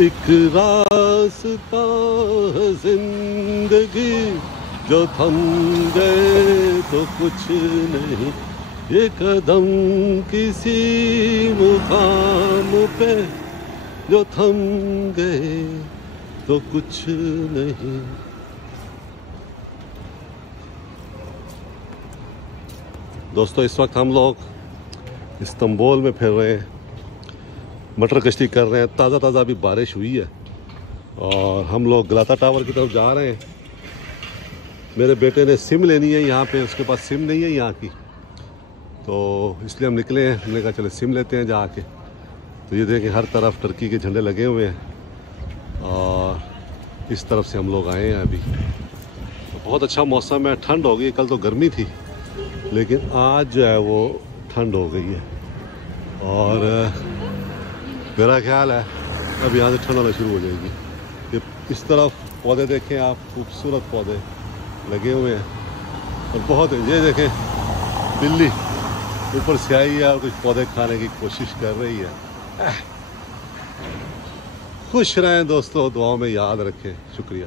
एक रास्ता है जिंदगी, जो थम गए तो कुछ नहीं। ये कदम किसी मुकाम पे, जो थम गए तो कुछ नहीं। दोस्तों, इस वक्त हम लोग इस्तांबुल में फिर रहे हैं, मटर कश्ती कर रहे हैं। ताज़ा ताज़ा अभी बारिश हुई है और हम लोग गलाता टावर की तरफ जा रहे हैं। मेरे बेटे ने सिम लेनी है यहाँ पे, उसके पास सिम नहीं है यहाँ की, तो इसलिए हम निकले हैं। हमने कहा चले सिम लेते हैं जाके। तो ये देखें, हर तरफ टर्की के झंडे लगे हुए हैं और इस तरफ से हम लोग आए हैं अभी। तो बहुत अच्छा मौसम है, ठंड हो गई। कल तो गर्मी थी, लेकिन आज जो है वो ठंड हो गई है और मेरा ख्याल है अब यहाँ से ठंड होना शुरू हो जाएगी। ये इस तरफ पौधे देखें आप, खूबसूरत पौधे लगे हुए हैं और बहुत ये देखें, बिल्ली ऊपर से आई है और कुछ पौधे खाने की कोशिश कर रही है। खुश रहें दोस्तों, दुआओं में याद रखें। शुक्रिया।